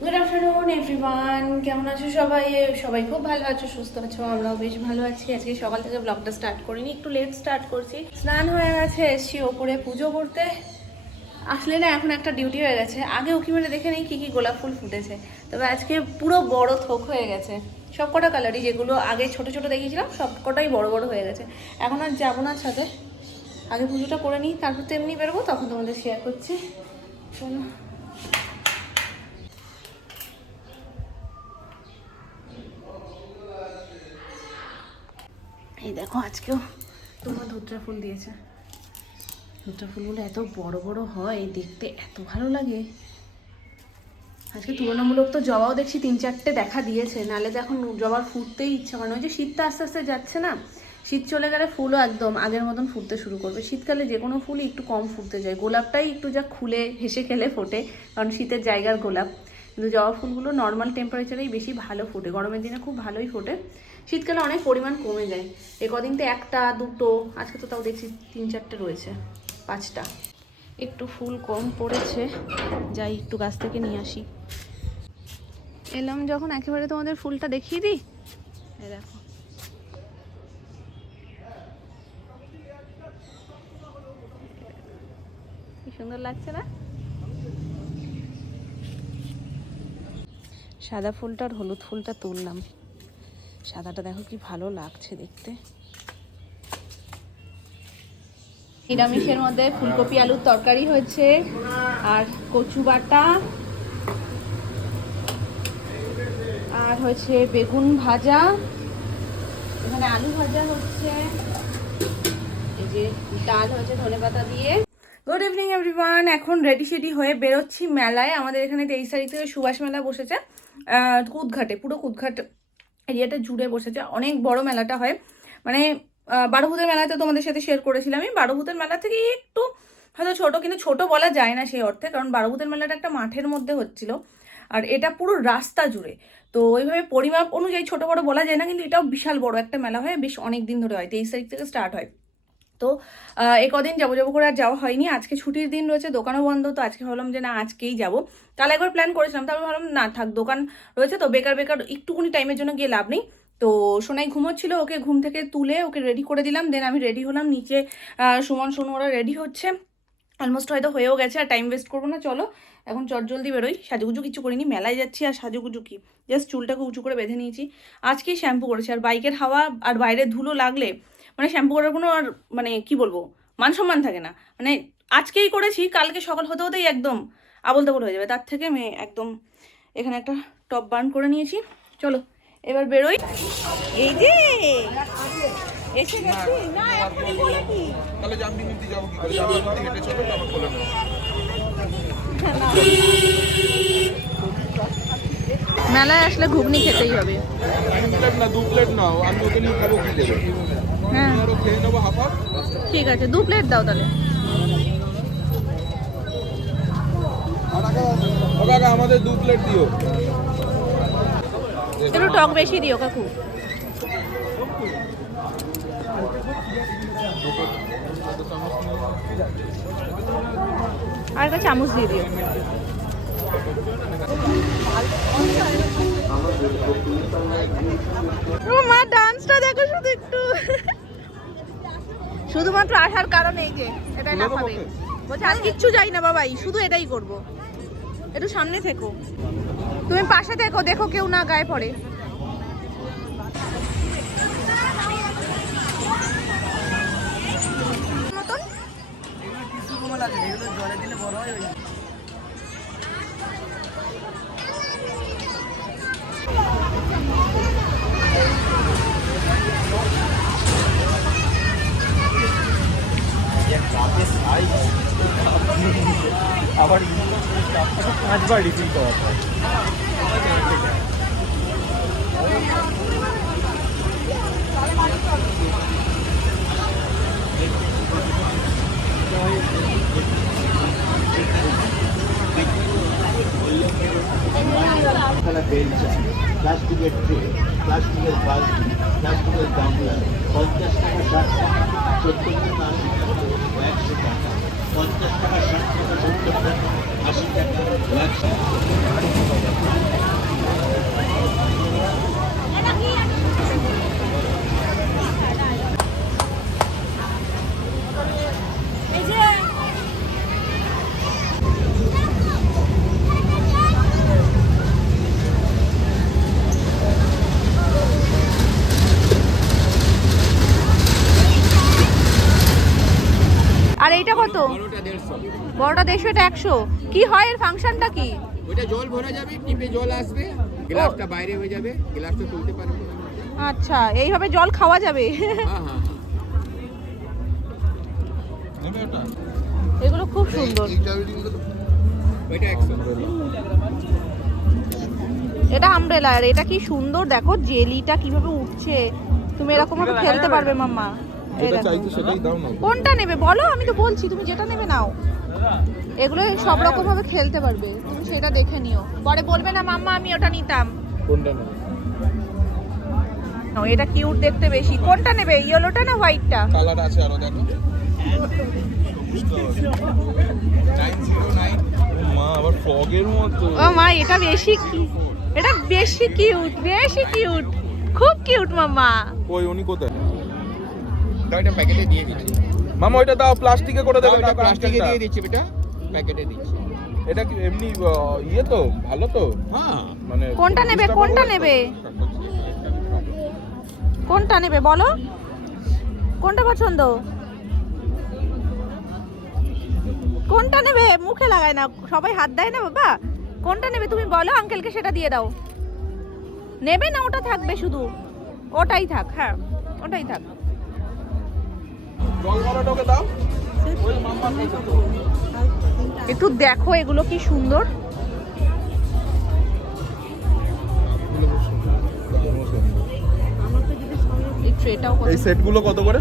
Good afternoon everyone, কেমন আছো সবাই? সবাই খুব ভালো আছো, সুস্থ আছো, আমরাও বেশ ভালো আছি। আজকে সকাল থেকে ব্লগটা স্টার্ট করিনি, একটু লেট স্টার্ট করছি। স্নান হয়ে গেছে, এসছি ওপরে পুজো করতে। আসলে না এখন একটা ডিউটি হয়ে গেছে, আগে উকি মেরে দেখে নেই কী কী গোলাপ ফুল ফুটেছে। তবে আজকে পুরো বড় থোক হয়ে গেছে, সব কটা কালারই, যেগুলো আগে ছোট ছোট দেখিয়েছিলাম সব কটাই বড় বড় হয়ে গেছে। এখন আর যাবো না ছাদে, আগে পুজোটা করে নিই, তারপর তো এমনি বেরোবো, তখন তোমাদের শেয়ার করছি। চলো। এই দেখো, আজকেও তোমার ধুত্রা ফুল দিয়েছে। ধুত্রা ফুলগুলো এত বড় বড় হয়, দেখতে এত ভালো লাগে। আজকে তুলনামূলক তো জবাও দেখছি 3-4টে দেখা দিয়েছে, নাহলে তো এখন জবার ফুটতেই ইচ্ছা করে না। ওই যে শীতটা আস্তে আস্তে যাচ্ছে না, শীত চলে গেলে ফুলও একদম আগের মতন ফুটতে শুরু করবে। শীতকালে যে কোনো ফুলই একটু কম ফুটতে যায়, গোলাপটাই একটু যা খুলে হেসে খেলে ফোটে, কারণ শীতের জায়গার গোলাপ। কিন্তু জবা ফুলগুলো নর্মাল টেম্পারেচারেই বেশি ভালো ফোটে, গরমের দিনে খুব ভালোই ফোটে, শীতকালে অনেক পরিমাণ কমে যায়। এ কদিন তো 1টা 2টো, আজকে তো তাও দেখছি 3-4টে রয়েছে, 5টা। একটু ফুল কম পড়েছে, যাই একটু গাছ থেকে নিয়ে আসি। এলাম যখন একেবারে তোমাদের ফুলটা দেখিয়ে দিই। এই দেখো, কি সুন্দর লাগছে না? সাদা ফুলটা আর হলুদ ফুলটা তুললাম, সাদাটা দেখো কি ভালো লাগছে দেখতে। নিরামিষের মধ্যে ফুলকপি আলুর তরকারি হয়েছে, আর কচু বাটা, আর হচ্ছে বেগুন ভাজা, এখানে আলু ভাজা হচ্ছে, এই যে ডাল হয়েছে ধনেপাতা দিয়ে। গুড ইভিনিং এভরিওয়ান, এখন রেডি সেডি হয়ে বেরোচ্ছি মেলায়। আমাদের এখানে 23 তারিখ থেকে সুভাষ মেলা বসেছে, কুদঘাটে, পুরো কুদঘাট এরিয়াটা জুড়ে বসেছে। অনেক বড় মেলাটা হয়, মানে বারোভূতের মেলাতে তোমাদের সাথে শেয়ার করেছিলাম। আমি বারোভূতের মেলা থেকে একটু হয়তো ছোট, কিন্তু ছোট বলা যায় না সেই অর্থে, কারণ বারোভূতের মেলাটা একটা মাঠের মধ্যে হচ্ছিল, আর এটা পুরো রাস্তা জুড়ে। তো ওইভাবে পরিমাপ অনুযায়ী ছোট বড় বলা যায় না, কিন্তু এটাও বিশাল বড় একটা মেলা হয়, বেশ অনেক দিন ধরে হয়, 23 তারিখ থেকে স্টার্ট হয়। তো এ কদিন যাবো যাবো করে আর যাওয়া হয়নি। আজকে ছুটির দিন রয়েছে, দোকানও বন্ধ, তো আজকে ভাবলাম যে না আজকেই যাবো। কাল একবার প্ল্যান করেছিলাম, তারপর ভাবলাম না থাক, দোকান রয়েছে তো বেকার বেকার একটুকুনি টাইমের জন্য গিয়ে লাভ নেই। তো সোনাই ঘুমোচ্ছিল, ওকে ঘুম থেকে তুলে ওকে রেডি করে দিলাম, দেন আমি রেডি হলাম। নিচে সুমন সোনু ওরা রেডি হচ্ছে, অলমোস্ট হয়তো হয়েও গেছে, আর টাইম ওয়েস্ট করবো না, চলো এখন চটজলদি বেরোই। সাজুগুজু কিছু করিনি, মেলায় যাচ্ছি, আর সাজুগুজু কি, জাস্ট চুলটাকে উঁচু করে বেঁধে নিয়েছি। আজকেই শ্যাম্পু করেছি, আর বাইকের হাওয়া আর বাইরের ধুলো লাগলে মানে শ্যাম্পু করার কোনো আর মানে কি বলবো মান সম্মান থাকে না। মানে আজকেই করেছি, কালকে সকাল হতে হতেই একদম আবোল তাবোল হয়ে যাবে। তার থেকে আমি একদম এখানে একটা টপ বার্ন করে নিয়েছি। চলো এবার বেরোই। এই যে এসে গেছি, না এখনই বলে কি তাহলে জামবি নিতে যাবো কি করে? জামবি নিতে হেঁটে চলো, তারপর বলে নেবো। মেলায় আসলে ঘুগনি খেতেই হবে। 1 প্লেট না 2 প্লেট নাও, আমি ওকে নিয়ে খাবো কি দেবে? হ্যাঁ আরো খেয়ে নেবো হাফ হাফ। ঠিক আছে, 2 প্লেট দাও তাহলে। ও কাকা আমাদের 2 প্লেট দিও। একটু টক বেশি দিও কাকু। আর একটা চামচ দিয়ে দিও। ও মা, ডান্সটা দেখো শুধু একটু, শুধুমাত্র আসার কারণে এই যে এটাই না খাবে, বলছে আর কিচ্ছু যাই না বাবাই, শুধু এটাই করব। একটু সামনে থেকো, তুমি পাশে থেকো, দেখো কেউ না গায়ে পড়ে। আবার 5বার রিফিল করা হয়। বেঞ্চ, প্লাস্টিকের ট্রে, প্লাস্টিকের বালতি, প্লাস্টিকের গামলা, 50 টাকা 60 টাকা, 70 টাকা 80 টাকা, 100 টাকা, 50 টাকা 60 টাকা 70 টাকা, 80 টাকা, 100 টাকা। ওটা 150, এটা 100। কি হয় এর ফাংশনটা কি? ওইটা জল ভরা যাবে, টিপে জল আসবে, গ্লাসটা বাইরে হয়ে যাবে, গ্লাসটা তুলতে পারবে। আচ্ছা, এইভাবে জল খাওয়া যাবে? হ্যাঁ হ্যাঁ। এগুলো খুব সুন্দর। ওইটা 100। এটা আমব্রেলা, আর এটা কি সুন্দর দেখো, জেলিটা কিভাবে উঠছে। তুমি এরকম ভাবে খেলতে পারবে মাম্মা। এই দেখো। কোনটা নেবে বলো, আমি তো বলছি তুমি যেটা নেবে নাও। এগুলো সব রকম ভাবে খেলতে পারবে, তুমি সেটা দেখে নিও, পরে বলবে না মাম্মা আমি ওটা নিতাম। কোনটা নেবে? এটা কিউট দেখতে বেশি। কোনটা নেবে, ইয়েলোটা না হোয়াইটটা? কালার আছে আরো, দেখো। 909 মা, আবার ফগের মতো। ও মা, এটা বেশি এটা বেশি কিউট, বেশি কিউট, খুব কিউট মাম্মা। ওই উনি কোথায়? দাও, এটা প্যাকেটে দিয়ে দিচ্ছি। মামা ওইটা দাও, প্লাস্টিকে করে দেবে। এটা প্লাস্টিকে দিয়ে দিচ্ছি, বেটা প্যাকেটে দিচ্ছি। এটা কি এমনি ইয়ে তো ভালো তো? হ্যাঁ। মানে কোনটা নেবে, কোনটা নেবে, কোনটা নেবে বলো, কোনটা পছন্দ, কোনটা নেবে? মুখে লাগায় না, সবাই হাত দেয় না বাবা। কোনটা নেবে তুমি বলো, আঙ্কেলকে সেটা দিয়ে দাও। নেবে না ওটা থাকবে শুধু, ওটাই থাক। হ্যাঁ ওটাই থাক। জল ভরাটাকে দাও। ওই মাম্মার কাছে তো। একটু দেখো এগুলো কি সুন্দর। এই ট্রেটাও কত এই সেটগুলো কত করে?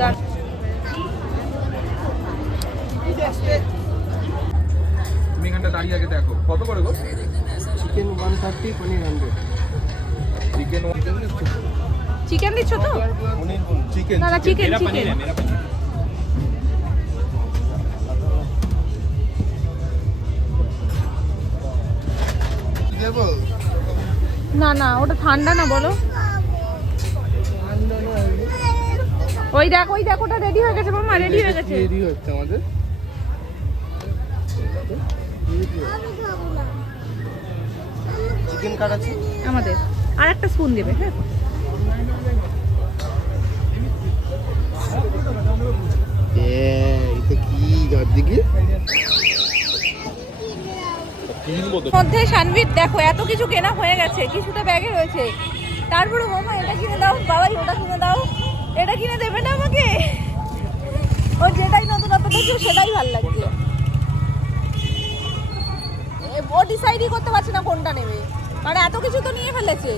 দার- তুমি এখানটা দাঁড়িয়ে আগে দেখো কত করে গো? চিকেন 130, পনির 100। চিকেন চিকেন দিচ্ছ তো? চিকেন না না, চিকেন চিকেন। না না, ওটা ঠান্ডা না বলো। ওই দেখো, ওই দেখো, ওটা রেডি হয়ে গেছে মামা, রেডি হয়ে গেছে। রেডি হচ্ছে আমাদের। চিকেন কাট আছে আমাদের আর একটা স্পুন দেবে। হ্যাঁ এটা কি যার দিকে মধ্যে সানভির দেখো এত কিছু কেনা হয়ে গেছে, কিছুটা ব্যাগে রয়েছে। তারপরে মামা এটা কিনে দাও, বাবাই ওটা কিনে দাও, এটা কিনে দেবে না আমাকে? ও যেটাই নতুনত্ব দেখছে সেটাই ভালো লাগছে। ও ডিসাইডই করতে পারছে না কোনটা নেবে, কারণ এত কিছু তো নিয়ে ফেলেছে।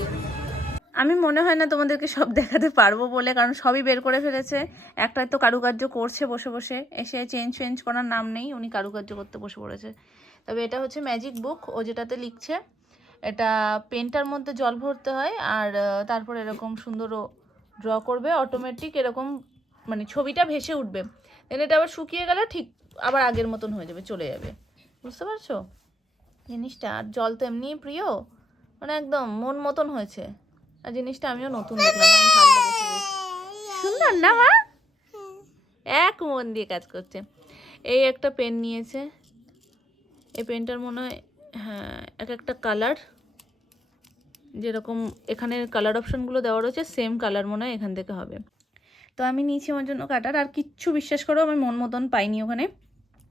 আমি মনে হয় না তোমাদেরকে সব দেখাতে পারবো বলে, কারণ সবই বের করে ফেলেছে। একটাই তো কারুকার্য করছে বসে বসে, এসে চেঞ্জ করার নাম নেই, উনি কারুকার্য করতে বসে পড়েছে। তবে এটা হচ্ছে ম্যাজিক বুক, ও যেটাতে লিখছে। এটা পেনটার মধ্যে জল ভরতে হয়, আর তারপর এরকম সুন্দর ড্র করবে, অটোমেটিক এরকম মানে ছবিটা ভেসে উঠবে। দেন এটা আবার শুকিয়ে গেলে ঠিক আবার আগের মতন হয়ে যাবে, চলে যাবে। বুঝতে পারছো জিনিসটা? আর জল তো এমনিই প্রিয়, মানে একদম মন মতন হয়েছে। আর জিনিসটা আমিও নতুন দেখলাম, আমার ভালো লেগেছে বেশ। সুন্দর না মা? এক মন দিয়ে কাজ করছে। এই একটা পেন নিয়েছে, এই পেনটার মনে হয় হ্যাঁ এক একটা কালার, যেরকম এখানে কালার অপশনগুলো দেওয়া রয়েছে সেম কালার মনে হয় এখান থেকে হবে। তো আমি নিয়েছি আমার জন্য কাটার, আর কিচ্ছু বিশ্বাস করো আমি মন মতন পাইনি ওখানে।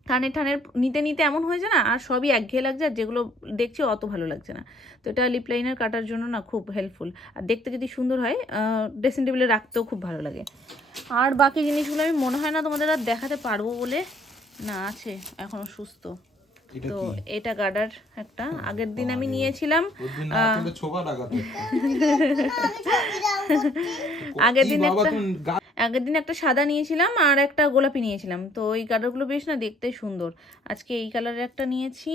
ঠানের নিতে নিতে এমন হয়েছে না, আর সবই একঘেয়ে লাগছে, আর যেগুলো দেখছি অত ভালো লাগছে না। তো এটা লিপ লাইনার কাটার জন্য না খুব হেল্পফুল, আর দেখতে যদি সুন্দর হয় ড্রেসিং টেবিলে রাখতেও খুব ভালো লাগে। আর বাকি জিনিসগুলো আমি মনে হয় না তোমাদের আর দেখাতে পারবো বলে, না আছে এখনও সুস্থ। তো এটা গার্ডার একটা, আগের দিন আমি নিয়েছিলাম, আগের দিন একটা সাদা নিয়েছিলাম আর একটা গোলাপি নিয়েছিলাম। তো ওই গার্ডারগুলো বেশ না দেখতে সুন্দর। আজকে এই কালারের একটা নিয়েছি,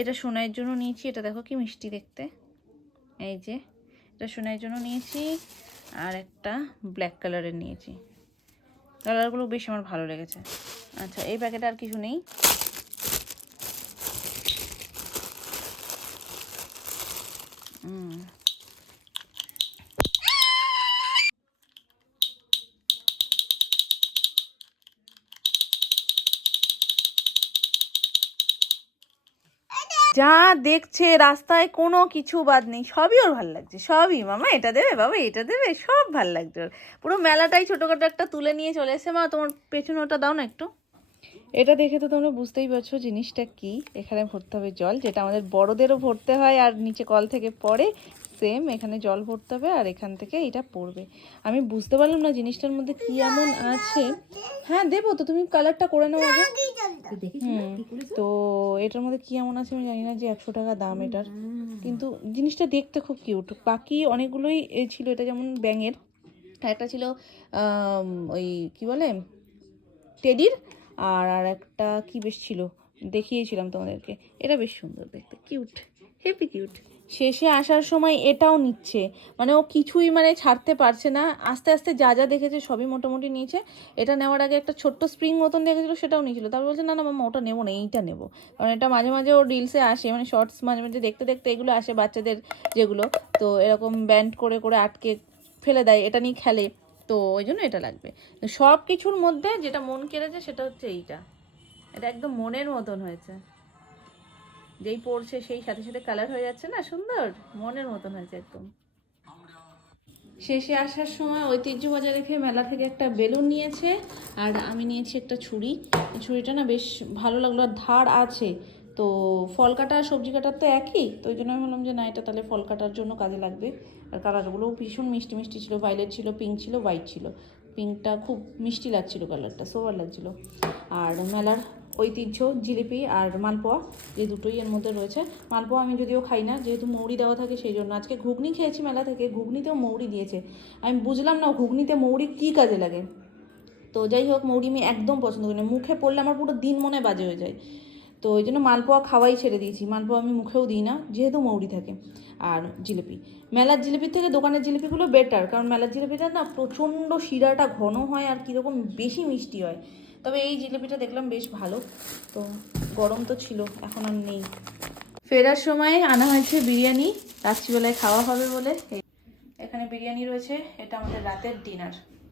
এটা সোনাইয়ের জন্য নিয়েছি। এটা দেখো কি মিষ্টি দেখতে, এই যে এটা সোনাইয়ের জন্য নিয়েছি। আর একটা ব্ল্যাক কালারের নিয়েছি, কালারগুলো বেশ আমার ভালো লেগেছে। আচ্ছা এই প্যাকেটে আর কিছু নেই। যা দেখছে রাস্তায় কোনো কিছু বাদ নেই, সবই ওর ভালো লাগছে, সবই। মামা এটা দেবে, বাবা এটা দেবে, সব ভালো লাগছে ওর। পুরো মেলাটাই ছোটোখাটো একটা তুলে নিয়ে চলে এসে। মা তোমার পেছনে ওটা দাও না একটু। এটা দেখে তো তোমরা বুঝতেই পারছো জিনিসটা কি। এখানে ভরতে হবে জল, যেটা আমাদের বড়দেরও ভরতে হয় আর নিচে কল থেকে পড়ে, সেম এখানে জল ভরতে হবে আর এখান থেকে এটা পড়বে। আমি বুঝতে পারলাম না জিনিসটার মধ্যে কি এমন আছে। হ্যাঁ দেবো তো, তুমি কালারটা করে নাও আগে। তো এটার মধ্যে কি এমন আছে আমি জানি না, যে 100 টাকা দাম এটার, কিন্তু জিনিসটা দেখতে খুব কিউট। বাকি অনেকগুলোই ছিল, এটা যেমন ব্যাঙের, একটা ছিল ওই কি বলে টেডির, আর একটা কি বেশ ছিল, দেখিয়েছিলাম তোমাদেরকে। এটা বেশ সুন্দর দেখতে, কিউট, হেপি কিউট। শেষে আসার সময় এটাও নিচ্ছে, মানে ও কিছুই মানে ছাড়তে পারছে না। আস্তে আস্তে যা যা দেখেছে সবই মোটামুটি নিয়েছে। এটা নেওয়ার আগে একটা ছোট্ট স্প্রিং মতন দেখেছিল, সেটাও নিয়েছিল। তারপর বলছে না না মামা ওটা নেবো না, এইটা নেবো। কারণ এটা মাঝে মাঝে ওর রিলসে আসে, মানে শর্টস মাঝে মাঝে দেখতে দেখতে এগুলো আসে বাচ্চাদের যেগুলো, তো এরকম ব্যান্ড করে করে আটকে ফেলে দেয়, এটা নিয়ে খেলে, তো ওই জন্য এটা লাগবে। সব কিছুর মধ্যে যেটা মন কেড়েছে সেটা হচ্ছে এইটা। এটা একদম মনের মতন হয়েছে, যেই পড়ছে সেই সাথে সাথে কালার হয়ে যাচ্ছে না, সুন্দর মনের মতন হয়েছে একদম। শেষে আসার সময় ঐতিহ্য বাজার রেখে মেলা থেকে একটা বেলুন নিয়েছে, আর আমি নিয়েছি একটা ছুরি। এই ছুরিটা না বেশ ভালো লাগলো, আর ধার আছে। তো ফল কাটা সবজি কাটার তো একই, তো ওই জন্য আমি ভাবলাম যে না এটা তাহলে ফল কাটার জন্য কাজে লাগবে। আর কালারগুলোও ভীষণ মিষ্টি মিষ্টি ছিল, ভায়োলেট ছিল, পিঙ্ক ছিল, হোয়াইট ছিল। পিঙ্কটা খুব মিষ্টি লাগছিল, কালারটা সোবার লাগছিল। আর মেলার ঐতিহ্য জিলিপি আর মালপোয়া, এই দুটোই এর মধ্যে রয়েছে। মালপোয়া আমি যদিও খাই না, যেহেতু মৌরি দেওয়া থাকে সেই জন্য। আজকে ঘুগনি খেয়েছি মেলা থেকে, ঘুগনিতেও মৌরি দিয়েছে। আমি বুঝলাম না ঘুগনিতে মৌরি কী কাজে লাগে। তো যাই হোক, মৌরি আমি একদম পছন্দ করি না, মুখে পড়লে আমার পুরো দিন মনে বাজে হয়ে যায়। তো ওই জন্য মালপোয়া খাওয়াই ছেড়ে দিয়েছি, মালপোয়া আমি মুখেও দিই না, যেহেতু মৌরি থাকে। আর জিলিপি, মেলার জিলিপির থেকে দোকানের জিলিপিগুলো বেটার, কারণ মেলার জিলিপিটা না প্রচণ্ড শিরাটা ঘন হয় আর কীরকম বেশি মিষ্টি হয়। তবে এই জিলিপিটা দেখলাম বেশ ভালো। তো গরম তো ছিল, এখন আর নেই। ফেরার সময় আনা হয়েছে বিরিয়ানি, রাত্রিবেলায় খাওয়া হবে বলে। এখানে বিরিয়ানি রয়েছে, এটা আমাদের রাতের ডিনার।